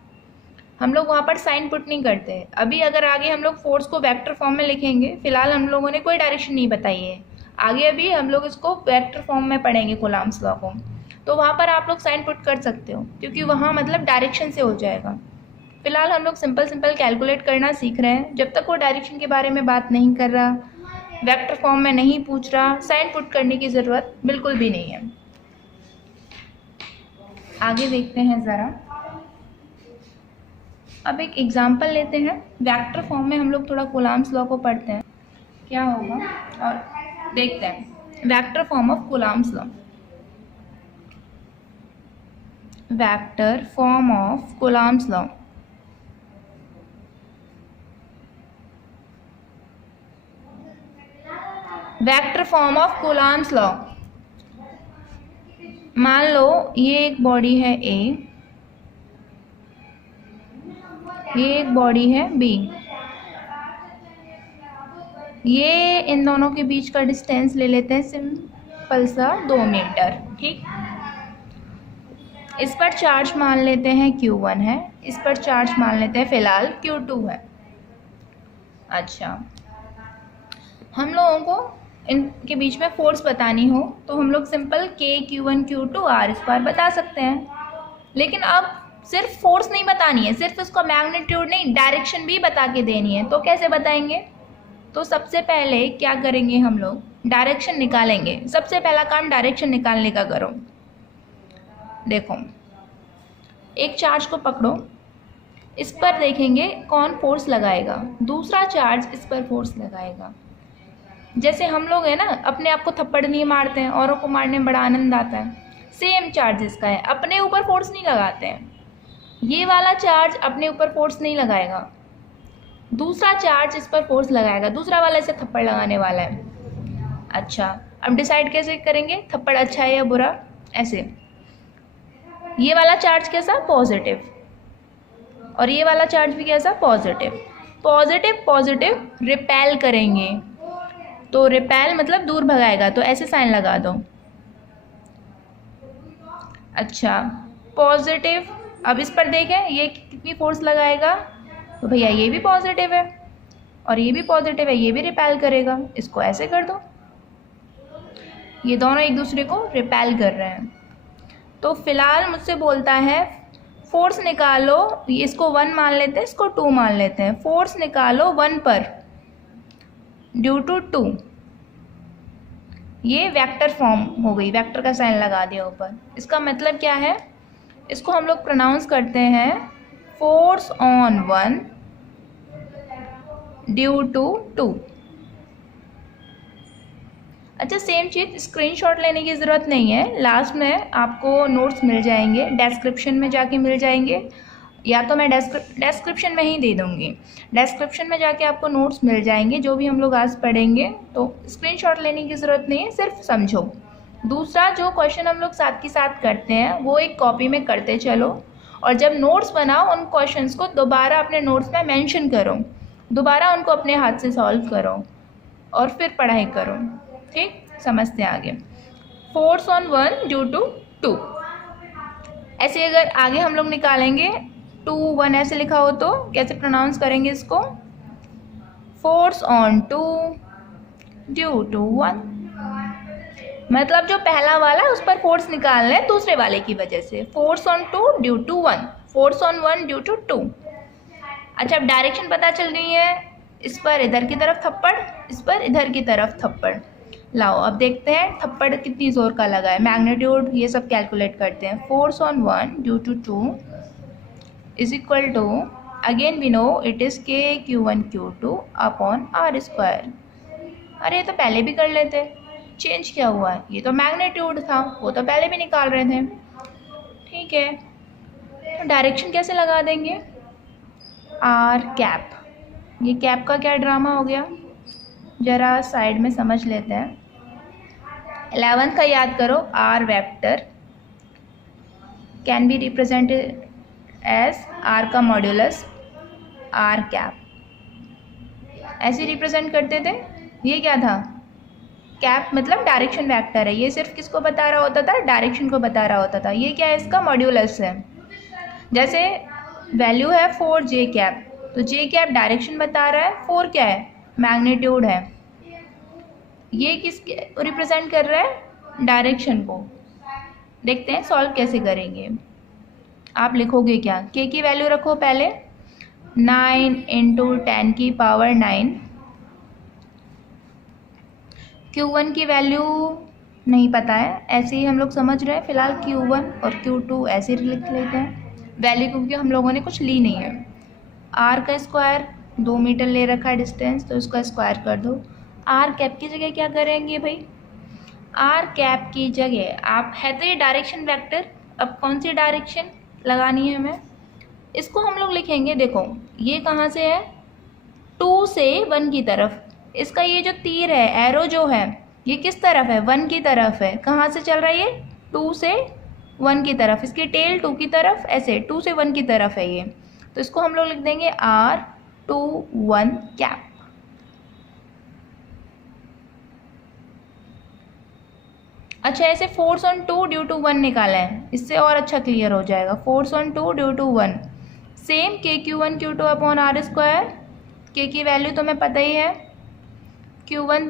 हम लोग वहाँ पर साइन पुट नहीं करते हैं। अभी अगर आगे हम लोग फोर्स को वेक्टर फॉर्म में लिखेंगे, फिलहाल हम लोगों ने कोई डायरेक्शन नहीं बताई है, आगे अभी हम लोग इसको वेक्टर फॉर्म में पढ़ेंगे कूलम्स लॉ को, तो वहाँ पर आप लोग साइन पुट कर सकते हो क्योंकि वहाँ मतलब डायरेक्शन से हो जाएगा। फिलहाल हम लोग सिंपल कैलकुलेट करना सीख रहे हैं, जब तक वो डायरेक्शन के बारे में बात नहीं कर रहा, वेक्टर फॉर्म में नहीं पूछ रहा, साइन पुट करने की ज़रूरत बिल्कुल भी नहीं है। आगे देखते हैं ज़रा, अब एक एग्जांपल लेते हैं। वेक्टर फॉर्म में हम लोग थोड़ा कूलम्स लॉ को पढ़ते हैं क्या होगा और देखते हैं। Vector form of Coulomb's law, vector form of Coulomb's law, vector form of Coulomb's law. मान लो ये एक बॉडी है A, ये एक बॉडी है B, ये इन दोनों के बीच का डिस्टेंस ले लेते हैं सिंपल सा 2 मीटर, ठीक। इस पर चार्ज मान लेते हैं Q1 है, इस पर चार्ज मान लेते हैं फिलहाल Q2 है। अच्छा, हम लोगों को इनके बीच में फोर्स बतानी हो तो हम लोग simple K Q1 Q2 R square बता सकते हैं, लेकिन अब सिर्फ फोर्स नहीं बतानी है, सिर्फ उसका मैग्नीट्यूड नहीं डायरेक्शन भी बता के देनी है, तो कैसे बताएंगे? तो सबसे पहले क्या करेंगे, हम लोग डायरेक्शन निकालेंगे। सबसे पहला काम डायरेक्शन निकालने का करो। देखो, एक चार्ज को पकड़ो, इस पर देखेंगे कौन फोर्स लगाएगा, दूसरा चार्ज इस पर फोर्स लगाएगा। जैसे हम लोग है ना अपने आप को थप्पड़ नहीं मारते हैं, औरों को मारने में बड़ा आनंद आता है, सेम चार्ज इसका है, अपने ऊपर फोर्स नहीं लगाते हैं। ये वाला चार्ज अपने ऊपर फोर्स नहीं लगाएगा, दूसरा चार्ज इस पर फोर्स लगाएगा, दूसरा वाला इसे थप्पड़ लगाने वाला है। अच्छा, अब डिसाइड कैसे करेंगे थप्पड़ अच्छा है या बुरा? ऐसे, ये वाला चार्ज कैसा? पॉजिटिव, और ये वाला चार्ज भी कैसा? पॉजिटिव। पॉजिटिव पॉजिटिव रिपेल करेंगे, तो रिपेल मतलब दूर भगाएगा, तो ऐसे साइन लगा दो। अच्छा, पॉजिटिव, अब इस पर देखें ये कितनी फोर्स लगाएगा, तो भैया ये भी पॉजिटिव है और ये भी पॉजिटिव है, ये भी रिपेल करेगा, इसको ऐसे कर दो। ये दोनों एक दूसरे को रिपेल कर रहे हैं। तो फिलहाल मुझसे बोलता है फोर्स निकालो, इसको 1 मान लेते हैं, इसको 2 मान लेते हैं। फोर्स निकालो 1 पर ड्यू टू 2, ये वेक्टर फॉर्म हो गई, वेक्टर का साइन लगा दिया ऊपर। इसका मतलब क्या है? इसको हम लोग प्रोनाउंस करते हैं फोर्स ऑन 1 ड्यू टू 2। अच्छा, सेम चीज़ स्क्रीनशॉट लेने की ज़रूरत नहीं है, लास्ट में आपको नोट्स मिल जाएंगे, डिस्क्रिप्शन में जाके मिल जाएंगे, या तो मैं डिस्क्रिप्शन में ही दे दूँगी। डिस्क्रिप्शन में जाके आपको नोट्स मिल जाएंगे जो भी हम लोग आज पढ़ेंगे, तो स्क्रीनशॉट लेने की ज़रूरत नहीं है, सिर्फ समझो। दूसरा, जो क्वेश्चन हम लोग साथ के साथ करते हैं वो एक कॉपी में करते चलो, और जब नोट्स बनाओ उन क्वेश्चंस को दोबारा अपने नोट्स में मेंशन करो, दोबारा उनको अपने हाथ से सॉल्व करो और फिर पढ़ाई करो, ठीक। समझते हैं आगे। फोर्स ऑन 1 ड्यू टू 2, ऐसे अगर आगे हम लोग निकालेंगे 2 1 ऐसे लिखा हो तो कैसे प्रोनाउंस करेंगे इसको? फोर्स ऑन 2 ड्यू टू 1, मतलब जो पहला वाला है उस पर फोर्स निकालना है दूसरे वाले की वजह से। Force on 2 due to 1, force on 1 due to 2। अच्छा, अब डायरेक्शन पता चल रही है, इस पर इधर की तरफ थप्पड़, इस पर इधर की तरफ थप्पड़। लाओ अब देखते हैं थप्पड़ कितनी ज़ोर का लगा है, मैग्नीट्यूड ये सब कैलकुलेट करते हैं। Force on 1 due to 2 is equal to, again we know it is K(Q1 Q2) upon R²। अरे ये तो पहले भी कर लेते, चेंज क्या हुआ है? ये तो मैग्नीट्यूड था, वो तो पहले भी निकाल रहे थे। ठीक है, तो डायरेक्शन कैसे लगा देंगे? Are cap. ये कैप का क्या ड्रामा हो गया, ज़रा साइड में समझ लेते हैं। 11th का याद करो, R vector can be represented as R का मॉड्यूलस आर कैप, ऐसे रिप्रेजेंट करते थे। ये क्या था? कैप मतलब डायरेक्शन वेक्टर है, ये सिर्फ किसको बता रहा होता था? डायरेक्शन को बता रहा होता था। ये क्या है? इसका मॉड्यूलस है। जैसे वैल्यू है 4j कैप, तो j कैप डायरेक्शन बता रहा है, 4 क्या है? मैग्नीट्यूड है। ये किस रिप्रेजेंट कर रहा है? डायरेक्शन को। देखते हैं सॉल्व कैसे करेंगे। आप लिखोगे क्या? k की वैल्यू रखो पहले 9 × 10 की पावर 9। Q1 की वैल्यू नहीं पता है, ऐसे ही हम लोग समझ रहे हैं फिलहाल। Q1 और Q2 ऐसे लिख लेते हैं वैल्यू, क्योंकि हम लोगों ने कुछ ली नहीं है। R का स्क्वायर 2 मीटर ले रखा है डिस्टेंस, तो इसका स्क्वायर कर दो। R कैप की जगह क्या करेंगे भाई? R कैप की जगह आप है तो ये डायरेक्शन वेक्टर, अब कौन सी डायरेक्शन लगानी है हमें? इसको हम लोग लिखेंगे, देखो ये कहाँ से है? 2 से 1 की तरफ। इसका ये जो तीर है, एरो जो है, ये किस तरफ है? 1 की तरफ है। कहाँ से चल रहा है ये? 2 से 1 की तरफ। इसकी टेल 2 की तरफ, ऐसे 2 से 1 की तरफ है ये, तो इसको हम लोग लिख देंगे R21 कैप। अच्छा, ऐसे फोर्स ऑन 2 ड्यू टू 1 निकाला है, इससे और अच्छा क्लियर हो जाएगा। Force on 2 due to 1 same K(Q1 Q2) upon R²। K की वैल्यू तुम्हें पता ही है, Q1।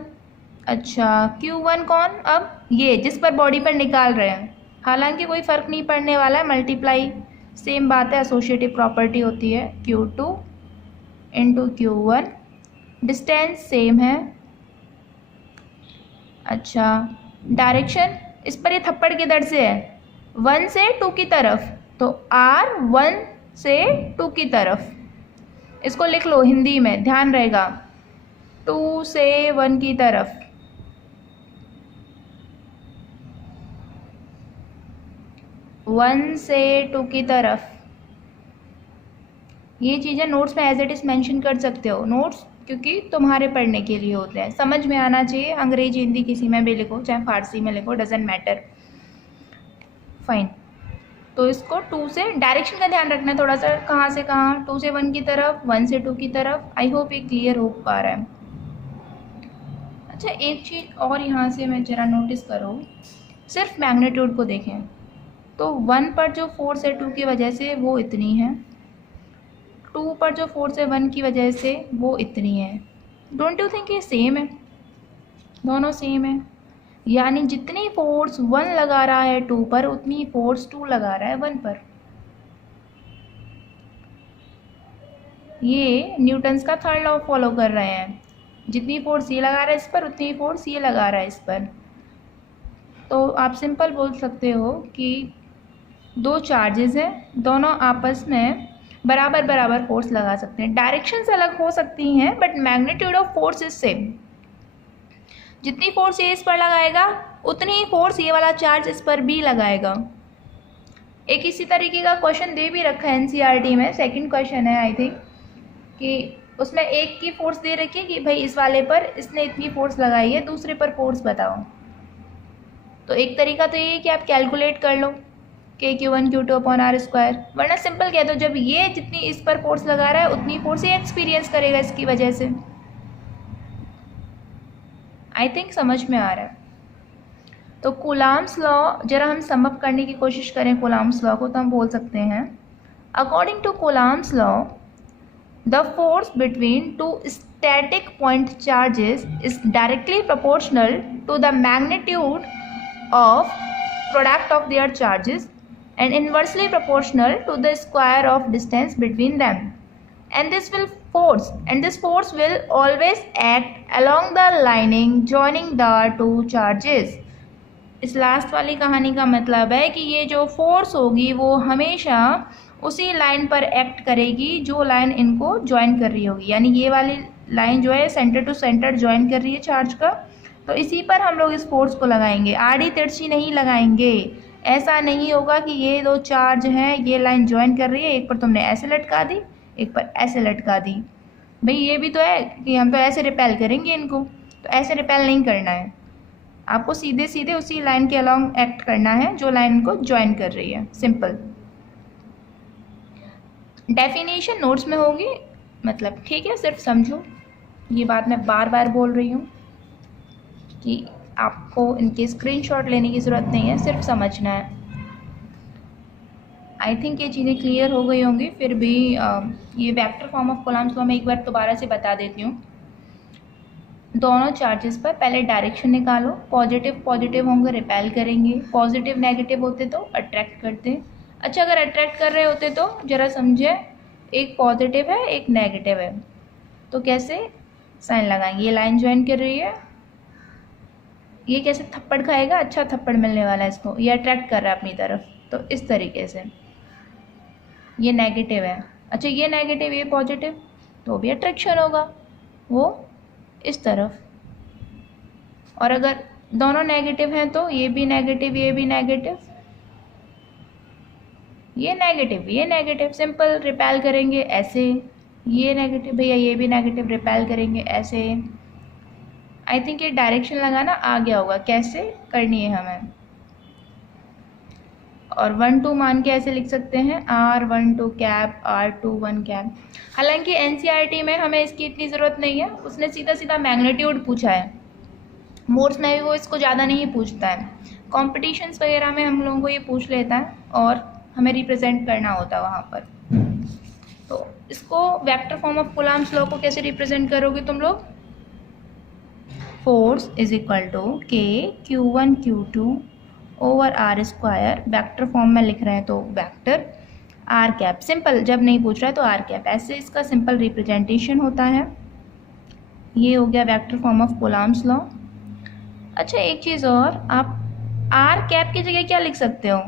अच्छा, Q1 कौन? अब ये जिस पर बॉडी पर निकाल रहे हैं, हालांकि कोई फ़र्क नहीं पड़ने वाला है, मल्टीप्लाई सेम बात है, एसोसिएटिव प्रॉपर्टी होती है। Q2 × Q1, डिस्टेंस सेम है। अच्छा, डायरेक्शन इस पर ये थप्पड़ किधर से है? 1 से 2 की तरफ, तो R 1 से 2 की तरफ। इसको लिख लो हिंदी में, ध्यान रहेगा, 2 से 1 की तरफ। वन से 2 की तरफ। ये चीज़ें नोट्स में एज इट इज़ मेंशन कर सकते हो। नोट्स क्योंकि तुम्हारे पढ़ने के लिए होते हैं, समझ में आना चाहिए। अंग्रेजी हिंदी किसी में भी लिखो, चाहे फारसी में लिखो, डजेंट मैटर, फाइन। तो इसको 2 से, डायरेक्शन का ध्यान रखना थोड़ा सा, कहाँ से कहाँ? 2 से 1 की तरफ, 1 से 2 की तरफ। आई होप ये क्लियर हो पा रहा है। अच्छा, एक चीज़ और यहाँ से मैं ज़रा नोटिस करो, सिर्फ मैग्नीट्यूड को देखें तो 1 पर जो फोर्स है 2 की वजह से वो इतनी है, 2 पर जो फोर्स है 1 की वजह से वो इतनी है। डोंट यू थिंक ये सेम है? दोनों सेम है, यानी जितनी फोर्स 1 लगा रहा है 2 पर, उतनी फोर्स 2 लगा रहा है 1 पर। ये न्यूटन्स का थर्ड लॉ फॉलो कर रहे हैं, जितनी फोर्स ये लगा रहा है इस पर, उतनी फोर्स ये लगा रहा है इस पर। तो आप सिंपल बोल सकते हो कि 2 चार्जेस हैं, दोनों आपस में बराबर बराबर फोर्स लगा सकते हैं। डायरेक्शंस अलग हो सकती हैं, but magnitude of force is same. जितनी फोर्स ये इस पर लगाएगा, उतनी ही फोर्स ये वाला चार्ज इस पर भी लगाएगा। एक इसी तरीके का क्वेश्चन दे भी रखा है एनसीईआरटी में, सेकंड क्वेश्चन है आई थिंक, कि उसमें एक की फोर्स दे रखी है कि भाई इस वाले पर इसने इतनी फोर्स लगाई है, दूसरे पर फोर्स बताओ। तो एक तरीका तो ये है कि आप कैलकुलेट कर लो K(Q1 Q2) अपॉन R², वरना सिंपल कह दो जब ये जितनी इस पर फोर्स लगा रहा है उतनी फोर्स ये एक्सपीरियंस करेगा इसकी वजह से। आई थिंक समझ में आ रहा है। तो कूलॉम्स लॉ जरा हम सम अप करने की कोशिश करें कूलॉम्स लॉ को, तो हम बोल सकते हैं according to Coulomb's law the force between 2 static point charges is directly proportional to the magnitude of product of their charges and inversely proportional to the square of distance between them. and this force will always act along the lining joining the two charges. इस last वाली कहानी का मतलब है कि ये जो force होगी वो हमेशा उसी लाइन पर एक्ट करेगी जो लाइन इनको ज्वाइन कर रही होगी, यानी ये वाली लाइन जो है सेंटर टू सेंटर ज्वाइन कर रही है चार्ज का, तो इसी पर हम लोग इस फोर्स को लगाएंगे, आड़ी तिरछी नहीं लगाएंगे। ऐसा नहीं होगा कि ये दो चार्ज हैं, ये लाइन ज्वाइन कर रही है, एक पर तुमने ऐसे लटका दी एक पर ऐसे लटका दी, भाई ये भी तो है कि हम तो ऐसे रिपेल करेंगे इनको, तो ऐसे रिपेल नहीं करना है, आपको सीधे सीधे उसी लाइन के अलॉन्ग एक्ट करना है जो लाइन को ज्वाइन कर रही है। सिंपल। डेफिनेशन नोट्स में होगी, मतलब ठीक है, सिर्फ समझो, ये बात मैं बार बार बोल रही हूँ कि आपको इनके स्क्रीनशॉट लेने की ज़रूरत नहीं है, सिर्फ समझना है। आई थिंक ये चीज़ें क्लियर हो गई होंगी। फिर भी ये वेक्टर फॉर्म ऑफ कूलम्ब्स को मैं एक बार दोबारा से बता देती हूँ। दोनों चार्जेस पर पहले डायरेक्शन निकालो, पॉजिटिव पॉजिटिव होंगे रिपेल करेंगे, पॉजिटिव नेगेटिव होते तो अट्रैक्ट करते। अच्छा, अगर अट्रैक्ट कर रहे होते तो ज़रा समझे, एक पॉजिटिव है एक नेगेटिव है, तो कैसे साइन लगाएंगे, ये लाइन ज्वाइन कर रही है, ये कैसे थप्पड़ खाएगा, अच्छा थप्पड़ मिलने वाला है इसको, ये अट्रैक्ट कर रहा है अपनी तरफ, तो इस तरीके से। ये नेगेटिव है, अच्छा ये नेगेटिव ये पॉजिटिव, तो भी अट्रैक्शन होगा वो इस तरफ। और अगर दोनों नेगेटिव हैं तो ये भी नेगेटिव ये भी नेगेटिव, ये नेगेटिव ये नेगेटिव, सिंपल रिपेल करेंगे ऐसे, ये नेगेटिव भैया ये भी नेगेटिव, रिपेल करेंगे ऐसे। आई थिंक ये डायरेक्शन लगाना आ गया होगा कैसे करनी है हमें। और 1 2 मान के ऐसे लिख सकते हैं, R12 कैप R2 1 कैप। हालांकि NCERT में हमें इसकी इतनी ज़रूरत नहीं है, उसने सीधा सीधा मैग्नीट्यूड पूछा है, मोड्स में भी वो इसको ज़्यादा नहीं पूछता है। कॉम्पिटिशन्स वगैरह में हम लोगों को ये पूछ लेता है और हमें रिप्रेजेंट करना होता है वहाँ पर। तो इसको vector form of Coulomb's law को कैसे रिप्रेजेंट करोगे तुम लोग, force is equal to K Q1 Q2 over R square, vector form में लिख रहे हैं तो वेक्टर R कैप, सिंपल जब नहीं पूछ रहा है तो R कैप, ऐसे इसका सिंपल रिप्रेजेंटेशन होता है। ये हो गया vector form of Coulomb's law. अच्छा एक चीज़ और, आप R कैप की जगह क्या लिख सकते हो,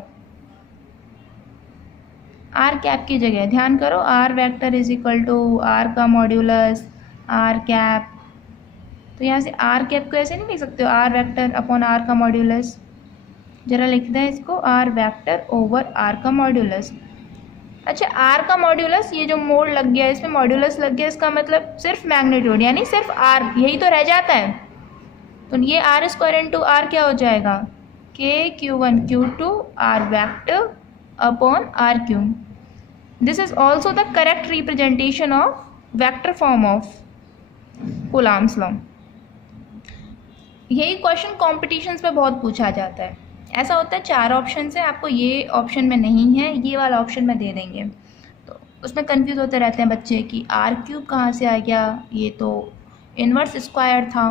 R कैप की जगह ध्यान करो, R vector is equal to R का मॉड्यूलस R कैप, तो यहाँ से R कैप को ऐसे नहीं लिख सकते हो, R वेक्टर अपॉन R का मॉड्यूलस, जरा लिखते हैं इसको R वेक्टर ओवर R का मॉड्यूलस। अच्छा R का मॉड्यूलस, ये जो मोड लग गया इसमें मॉड्यूलस लग गया, इसका मतलब सिर्फ मैग्नीट्यूड यानी सिर्फ R, यही तो रह जाता है, तो ये R स्क्वायर इंटू R क्या हो जाएगा, K Q1 Q2 R vector upon R cube. This is also the correct representation of vector form of Coulomb's law. यही क्वेश्चन कॉम्पिटिशन्स में बहुत पूछा जाता है। ऐसा होता है 4 ऑप्शन है, आपको ये ऑप्शन में नहीं है, ये वाला ऑप्शन में दे देंगे, तो उसमें कंफ्यूज होते रहते हैं बच्चे कि R क्यूब कहाँ से आ गया, ये तो इन्वर्स स्क्वायर था,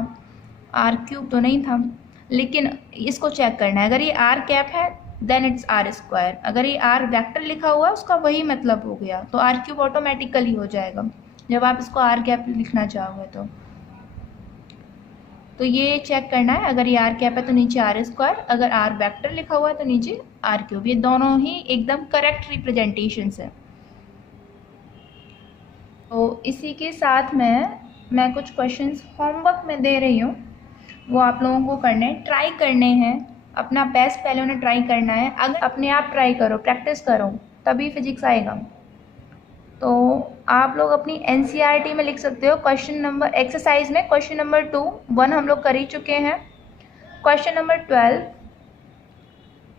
R क्यूब तो नहीं था। लेकिन इसको चेक करना है, अगर ये R कैप है देन इट्स R स्क्वायर, अगर ये R वेक्टर लिखा हुआ है उसका वही मतलब हो गया, तो R क्यूब ऑटोमेटिकली हो जाएगा जब आप इसको R कैप लिखना चाहोगे तो ये चेक करना है, अगर ये R कैप है तो नीचे R स्क्वायर, अगर R वेक्टर लिखा हुआ है तो नीचे R क्यूब, ये दोनों ही एकदम करेक्ट रिप्रेजेंटेशंस है। तो इसी के साथ मैं कुछ क्वेश्चंस होमवर्क में दे रही हूँ, वो आप लोगों को करने ट्राई करने हैं, अपना बेस्ट पहले उन्हें ट्राई करना है। अगर अपने आप ट्राई करो, प्रैक्टिस करो, तभी फिजिक्स आएगा। तो आप लोग अपनी NCERT में लिख सकते हो क्वेश्चन नंबर, एक्सरसाइज में क्वेश्चन नंबर 2 1 हम लोग कर ही चुके हैं, question number 12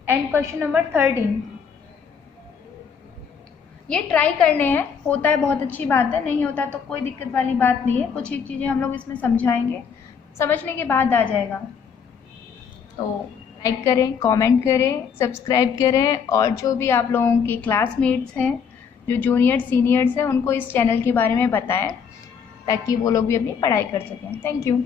and question number 13, ये ट्राई करने हैं। होता है बहुत अच्छी बात है, नहीं होता तो कोई दिक्कत वाली बात नहीं है, कुछ एक चीज़ें हम लोग इसमें समझाएंगे, समझने के बाद आ जाएगा। तो लाइक करें, कमेंट करें, सब्सक्राइब करें, और जो भी आप लोगों के क्लासमेट्स हैं जो जूनियर सीनियर्स हैं उनको इस चैनल के बारे में बताएं ताकि वो लोग भी अपनी पढ़ाई कर सकें। Thank you.